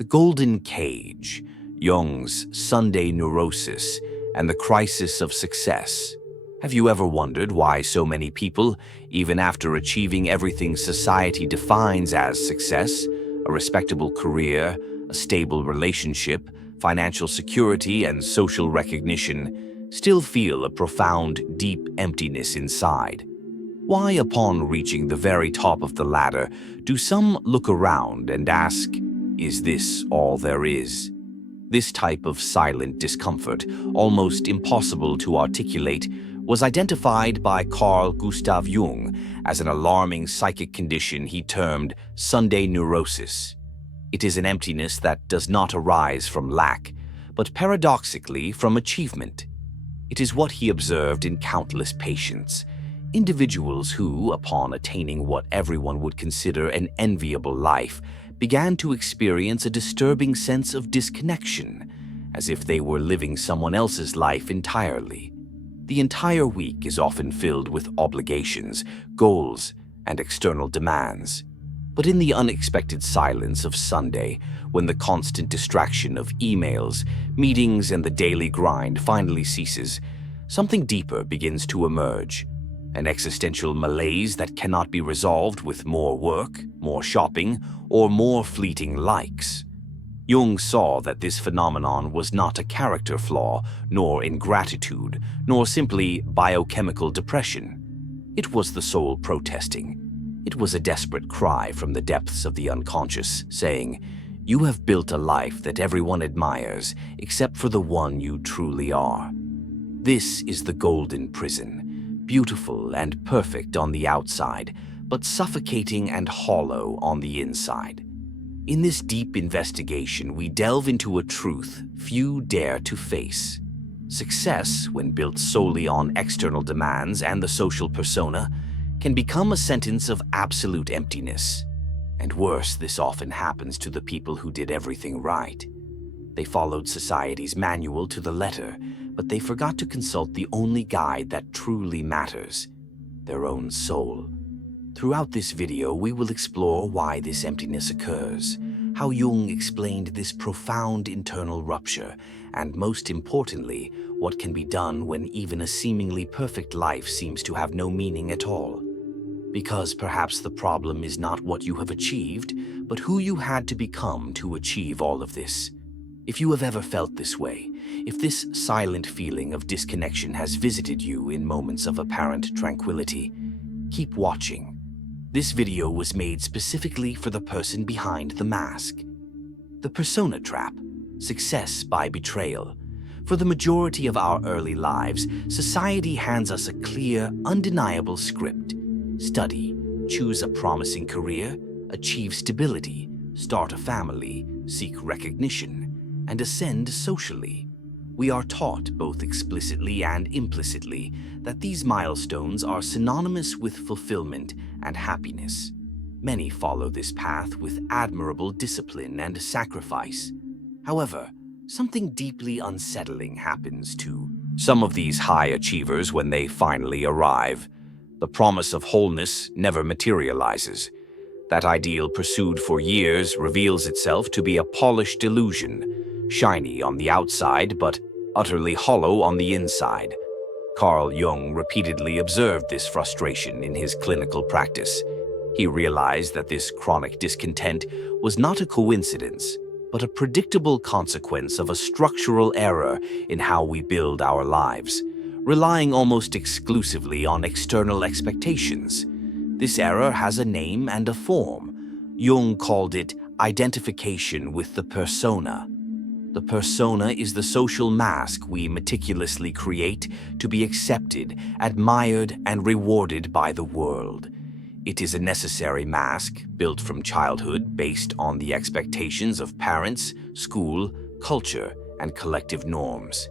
The Golden Cage, Jung's Sunday neurosis, and the crisis of success. Have you ever wondered why so many people, even after achieving everything society defines as success, a respectable career, a stable relationship, financial security, and social recognition, still feel a profound, deep emptiness inside? Why, upon reaching the very top of the ladder, do some look around and ask, "Is this all there is?" This type of silent discomfort, almost impossible to articulate, was identified by Carl Gustav Jung as an alarming psychic condition he termed Sunday neurosis. It is an emptiness that does not arise from lack, but paradoxically from achievement. It is what he observed in countless patients, individuals who, upon attaining what everyone would consider an enviable life, began to experience a disturbing sense of disconnection, as if they were living someone else's life entirely. The entire week is often filled with obligations, goals, and external demands. But in the unexpected silence of Sunday, when the constant distraction of emails, meetings, and the daily grind finally ceases, something deeper begins to emerge. An existential malaise that cannot be resolved with more work, more shopping, or more fleeting likes. Jung saw that this phenomenon was not a character flaw, nor ingratitude, nor simply biochemical depression. It was the soul protesting. It was a desperate cry from the depths of the unconscious, saying, "You have built a life that everyone admires, except for the one you truly are." This is the golden prison. Beautiful and perfect on the outside, but suffocating and hollow on the inside. In this deep investigation, we delve into a truth few dare to face. Success, when built solely on external demands and the social persona, can become a sentence of absolute emptiness. And worse, this often happens to the people who did everything right. They followed society's manual to the letter, but they forgot to consult the only guide that truly matters, their own soul. Throughout this video, we will explore why this emptiness occurs, how Jung explained this profound internal rupture, and most importantly, what can be done when even a seemingly perfect life seems to have no meaning at all. Because perhaps the problem is not what you have achieved, but who you had to become to achieve all of this. If you have ever felt this way, if this silent feeling of disconnection has visited you in moments of apparent tranquility, keep watching. This video was made specifically for the person behind the mask. The persona trap, success by betrayal. For the majority of our early lives, society hands us a clear, undeniable script. Study, choose a promising career, achieve stability, start a family, seek recognition, and ascend socially. We are taught, both explicitly and implicitly, that these milestones are synonymous with fulfillment and happiness. Many follow this path with admirable discipline and sacrifice. However, something deeply unsettling happens to some of these high achievers when they finally arrive. The promise of wholeness never materializes. That ideal pursued for years reveals itself to be a polished illusion, shiny on the outside but utterly hollow on the inside. Carl Jung repeatedly observed this frustration in his clinical practice. He realized that this chronic discontent was not a coincidence, but a predictable consequence of a structural error in how we build our lives, relying almost exclusively on external expectations. This error has a name and a form. Jung called it identification with the persona. The persona is the social mask we meticulously create to be accepted, admired, and rewarded by the world. It is a necessary mask built from childhood based on the expectations of parents, school, culture, and collective norms.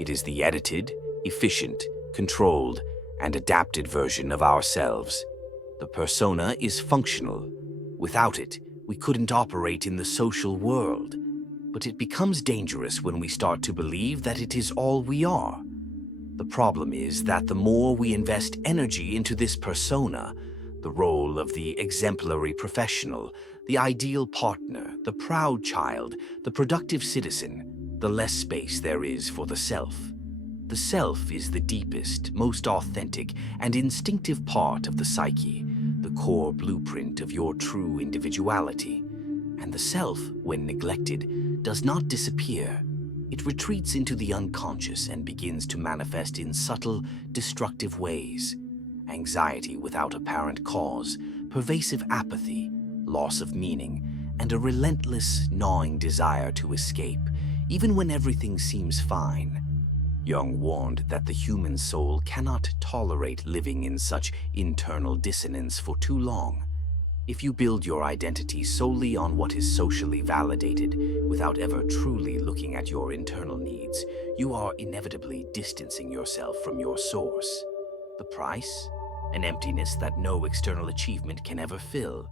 It is the edited, efficient, controlled, and adapted version of ourselves. The persona is functional. Without it, we couldn't operate in the social world. But it becomes dangerous when we start to believe that it is all we are. The problem is that the more we invest energy into this persona, the role of the exemplary professional, the ideal partner, the proud child, the productive citizen, the less space there is for the self. The self is the deepest, most authentic, and instinctive part of the psyche, the core blueprint of your true individuality. And the self, when neglected, does not disappear. It retreats into the unconscious and begins to manifest in subtle, destructive ways. Anxiety without apparent cause, pervasive apathy, loss of meaning, and a relentless, gnawing desire to escape, even when everything seems fine. Jung warned that the human soul cannot tolerate living in such internal dissonance for too long. If you build your identity solely on what is socially validated, without ever truly looking at your internal needs, you are inevitably distancing yourself from your source. The price? An emptiness that no external achievement can ever fill.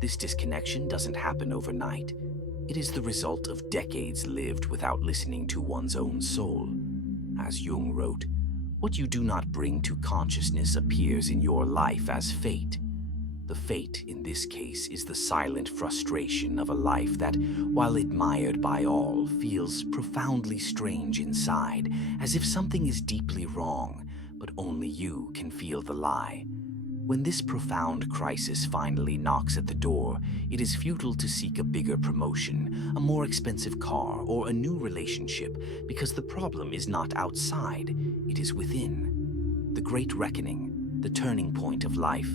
This disconnection doesn't happen overnight. It is the result of decades lived without listening to one's own soul. As Jung wrote, what you do not bring to consciousness appears in your life as fate. The fate in this case is the silent frustration of a life that, while admired by all, feels profoundly strange inside, as if something is deeply wrong, but only you can feel the lie. When this profound crisis finally knocks at the door, it is futile to seek a bigger promotion, a more expensive car, or a new relationship, because the problem is not outside, it is within. The great reckoning, the turning point of life.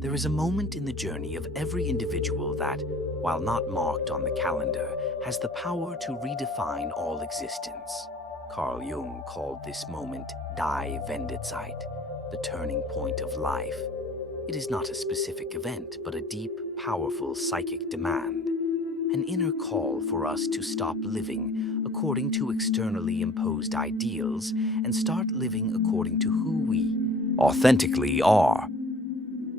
There is a moment in the journey of every individual that, while not marked on the calendar, has the power to redefine all existence. Carl Jung called this moment Die Wendezeit, the turning point of life. It is not a specific event, but a deep, powerful psychic demand, an inner call for us to stop living according to externally imposed ideals and start living according to who we authentically are.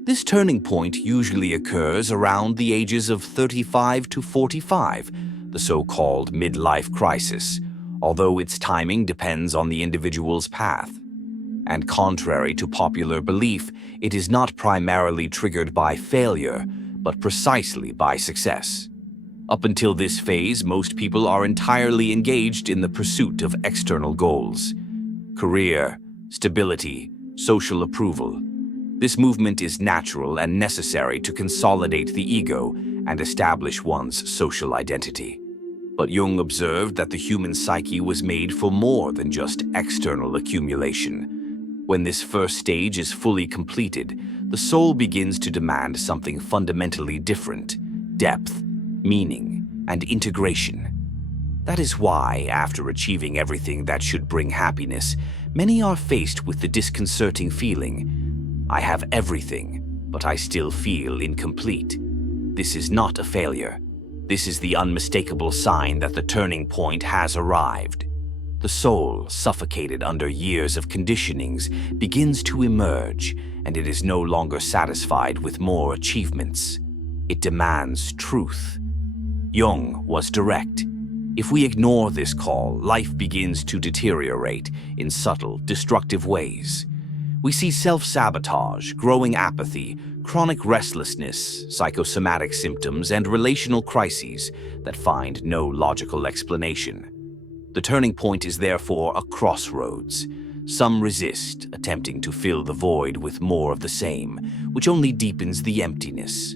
This turning point usually occurs around the ages of 35 to 45, the so-called midlife crisis, although its timing depends on the individual's path. And contrary to popular belief, it is not primarily triggered by failure, but precisely by success. Up until this phase, most people are entirely engaged in the pursuit of external goals. Career, stability, social approval. This movement is natural and necessary to consolidate the ego and establish one's social identity. But Jung observed that the human psyche was made for more than just external accumulation. When this first stage is fully completed, the soul begins to demand something fundamentally different: depth, meaning, and integration. That is why, after achieving everything that should bring happiness, many are faced with the disconcerting feeling, I have everything, but I still feel incomplete. This is not a failure. This is the unmistakable sign that the turning point has arrived. The soul, suffocated under years of conditionings, begins to emerge, and it is no longer satisfied with more achievements. It demands truth. Jung was direct. If we ignore this call, life begins to deteriorate in subtle, destructive ways. We see self-sabotage, growing apathy, chronic restlessness, psychosomatic symptoms, and relational crises that find no logical explanation. The turning point is therefore a crossroads. Some resist, attempting to fill the void with more of the same, which only deepens the emptiness.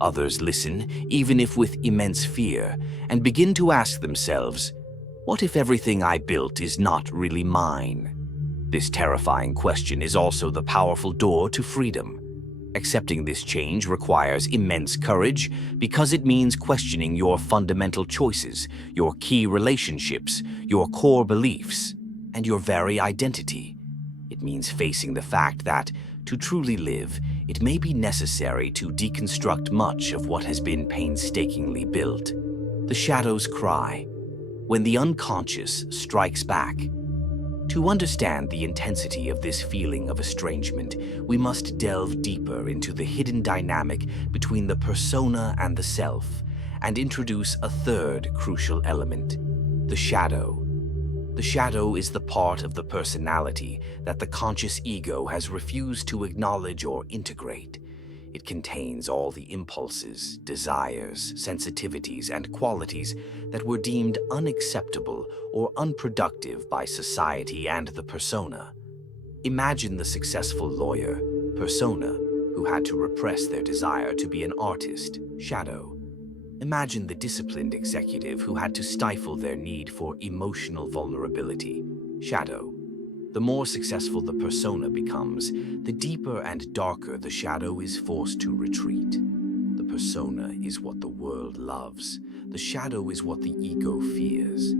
Others listen, even if with immense fear, and begin to ask themselves, what if everything I built is not really mine? This terrifying question is also the powerful door to freedom. Accepting this change requires immense courage because it means questioning your fundamental choices, your key relationships, your core beliefs, and your very identity. It means facing the fact that, to truly live, it may be necessary to deconstruct much of what has been painstakingly built. The shadows cry, when the unconscious strikes back. To understand the intensity of this feeling of estrangement, we must delve deeper into the hidden dynamic between the persona and the self, and introduce a third crucial element: the shadow. The shadow is the part of the personality that the conscious ego has refused to acknowledge or integrate. It contains all the impulses, desires, sensitivities, and qualities that were deemed unacceptable or unproductive by society and the persona. Imagine the successful lawyer, persona, who had to repress their desire to be an artist, shadow. Imagine the disciplined executive who had to stifle their need for emotional vulnerability, shadow. The more successful the persona becomes, the deeper and darker the shadow is forced to retreat. The persona is what the world loves. The shadow is what the ego fears.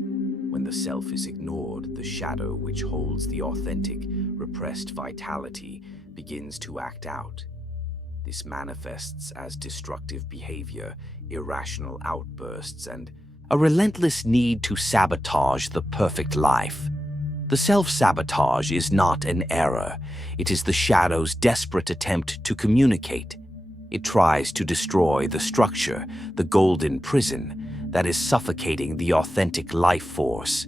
When the self is ignored, the shadow, which holds the authentic, repressed vitality, begins to act out. This manifests as destructive behavior, irrational outbursts, and a relentless need to sabotage the perfect life. The self-sabotage is not an error. It is the shadow's desperate attempt to communicate. It tries to destroy the structure, the golden prison, that is suffocating the authentic life force.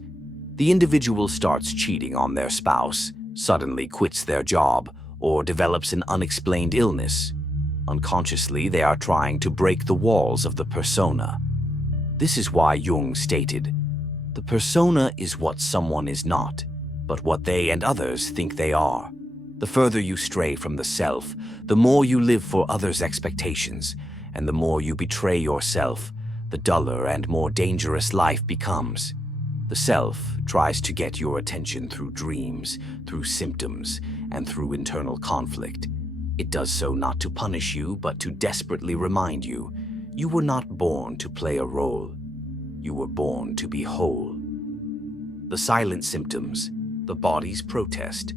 The individual starts cheating on their spouse, suddenly quits their job, or develops an unexplained illness. Unconsciously, they are trying to break the walls of the persona. This is why Jung stated, "The persona is what someone is not, but what they and others think they are." The further you stray from the self, the more you live for others' expectations, and the more you betray yourself, the duller and more dangerous life becomes. The self tries to get your attention through dreams, through symptoms, and through internal conflict. It does so not to punish you, but to desperately remind you, you were not born to play a role. You were born to be whole. The silent symptoms, the body's protest.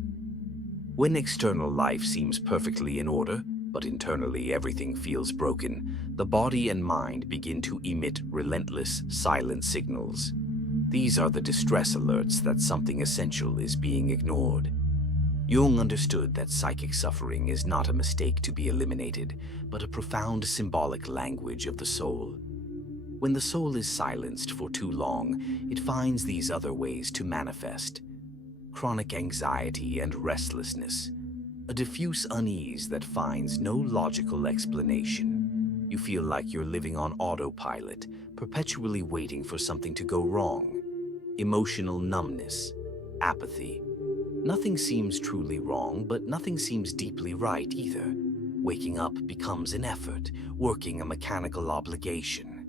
When external life seems perfectly in order, but internally everything feels broken, the body and mind begin to emit relentless, silent signals. These are the distress alerts that something essential is being ignored. Jung understood that psychic suffering is not a mistake to be eliminated, but a profound symbolic language of the soul. When the soul is silenced for too long, it finds these other ways to manifest. Chronic anxiety and restlessness, a diffuse unease that finds no logical explanation. You feel like you're living on autopilot, perpetually waiting for something to go wrong. Emotional numbness, apathy. Nothing seems truly wrong, but nothing seems deeply right either. Waking up becomes an effort, working a mechanical obligation.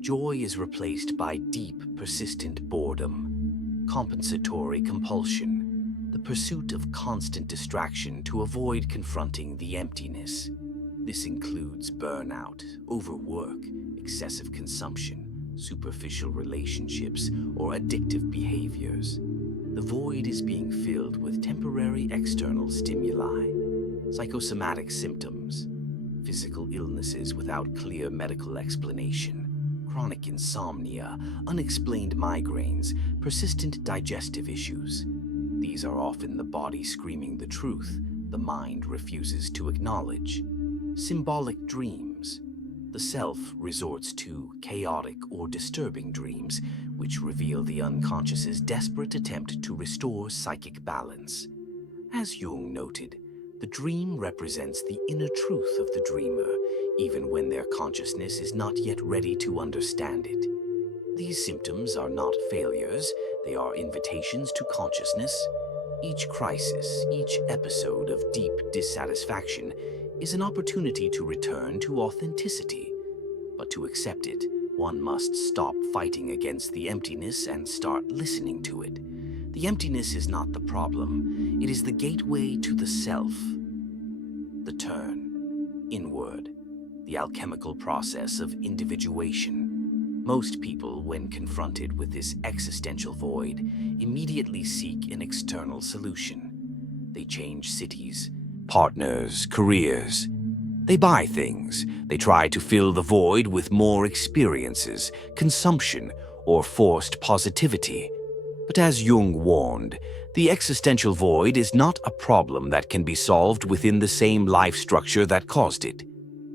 Joy is replaced by deep, persistent boredom. Compensatory compulsion, the pursuit of constant distraction to avoid confronting the emptiness. This includes burnout, overwork, excessive consumption, superficial relationships, or addictive behaviors. The void is being filled with temporary external stimuli, psychosomatic symptoms, physical illnesses without clear medical explanation, chronic insomnia, unexplained migraines, persistent digestive issues. These are often the body screaming the truth the mind refuses to acknowledge. Symbolic dreams. The self resorts to chaotic or disturbing dreams, which reveal the unconscious's desperate attempt to restore psychic balance. As Jung noted, the dream represents the inner truth of the dreamer, even when their consciousness is not yet ready to understand it. These symptoms are not failures, they are invitations to consciousness. Each crisis, each episode of deep dissatisfaction is an opportunity to return to authenticity. But to accept it, one must stop fighting against the emptiness and start listening to it. The emptiness is not the problem, it is the gateway to the self. The turn, inward, the alchemical process of individuation. Most people, when confronted with this existential void, immediately seek an external solution. They change cities, partners, careers. They buy things. They try to fill the void with more experiences, consumption, or forced positivity. But as Jung warned, the existential void is not a problem that can be solved within the same life structure that caused it.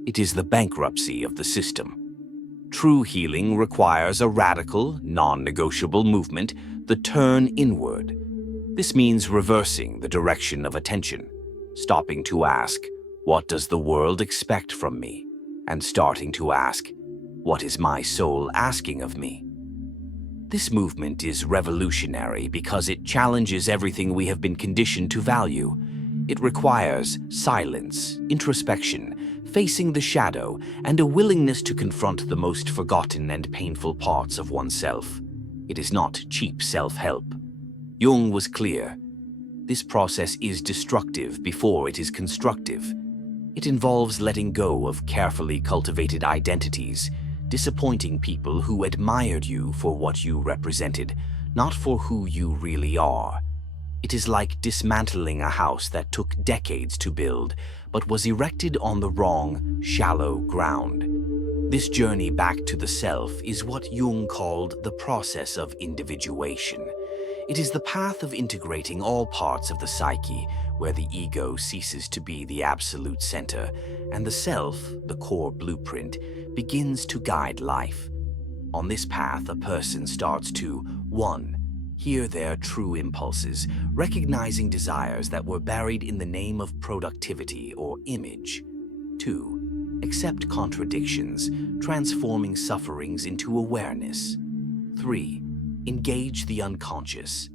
It is the bankruptcy of the system. True healing requires a radical, non-negotiable movement, the turn inward. This means reversing the direction of attention, stopping to ask, What does the world expect from me? And starting to ask, what is my soul asking of me? This movement is revolutionary because it challenges everything we have been conditioned to value. It requires silence, introspection, facing the shadow, and a willingness to confront the most forgotten and painful parts of oneself. It is not cheap self-help. Jung was clear. This process is destructive before it is constructive. It involves letting go of carefully cultivated identities, disappointing people who admired you for what you represented, not for who you really are. It is like dismantling a house that took decades to build, but was erected on the wrong, shallow ground. This journey back to the self is what Jung called the process of individuation. It is the path of integrating all parts of the psyche, where the ego ceases to be the absolute center, and the self, the core blueprint, begins to guide life. On this path, a person starts to 1. Hear their true impulses, recognizing desires that were buried in the name of productivity or image. 2. Accept contradictions, transforming sufferings into awareness. 3. Engage the unconscious.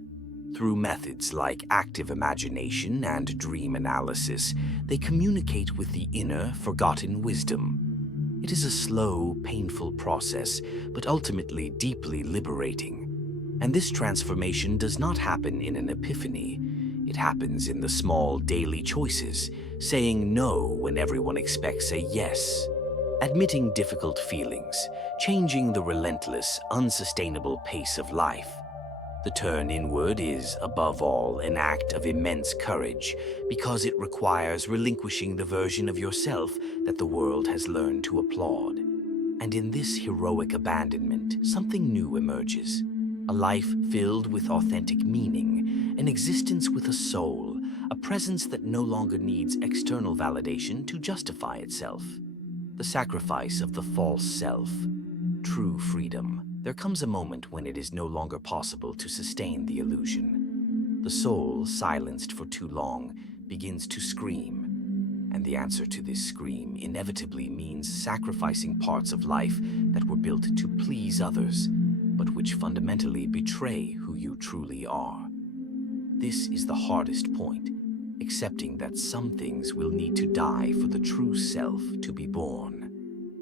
Through methods like active imagination and dream analysis, they communicate with the inner, forgotten wisdom. It is a slow, painful process, but ultimately deeply liberating. And this transformation does not happen in an epiphany. It happens in the small daily choices, saying no when everyone expects a yes, admitting difficult feelings, changing the relentless, unsustainable pace of life. The turn inward is, above all, an act of immense courage because it requires relinquishing the version of yourself that the world has learned to applaud. And in this heroic abandonment, something new emerges. A life filled with authentic meaning, an existence with a soul, a presence that no longer needs external validation to justify itself. The sacrifice of the false self, true freedom. There comes a moment when it is no longer possible to sustain the illusion. The soul, silenced for too long, begins to scream. And the answer to this scream inevitably means sacrificing parts of life that were built to please others, but which fundamentally betray who you truly are. This is the hardest point, accepting that some things will need to die for the true self to be born.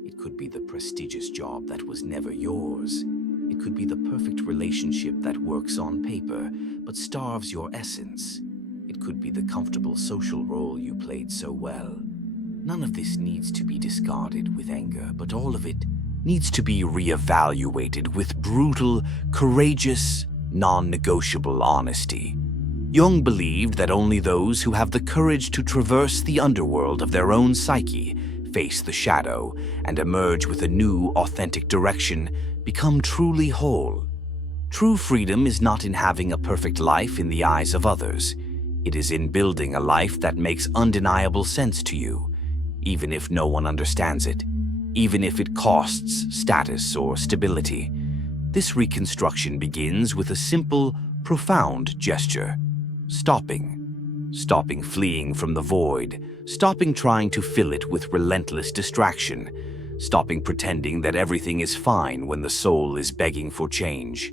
It could be the prestigious job that was never yours. It could be the perfect relationship that works on paper, but starves your essence. It could be the comfortable social role you played so well. None of this needs to be discarded with anger, but all of it needs to be reevaluated with brutal, courageous, non-negotiable honesty. Jung believed that only those who have the courage to traverse the underworld of their own psyche, face the shadow, and emerge with a new, authentic direction, become truly whole. True freedom is not in having a perfect life in the eyes of others. It is in building a life that makes undeniable sense to you, even if no one understands it, even if it costs status or stability. This reconstruction begins with a simple, profound gesture. Stopping fleeing from the void, stopping trying to fill it with relentless distraction, stopping pretending that everything is fine when the soul is begging for change.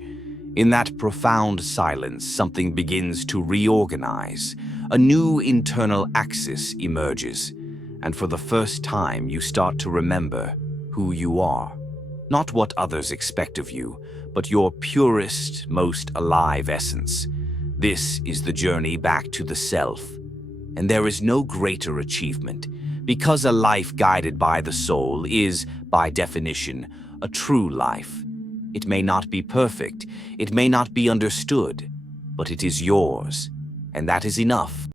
In that profound silence, something begins to reorganize. A new internal axis emerges, and for the first time you start to remember who you are. Not what others expect of you, but your purest, most alive essence. This is the journey back to the self. And there is no greater achievement, because a life guided by the soul is, by definition, a true life. It may not be perfect, it may not be understood, but it is yours, and that is enough.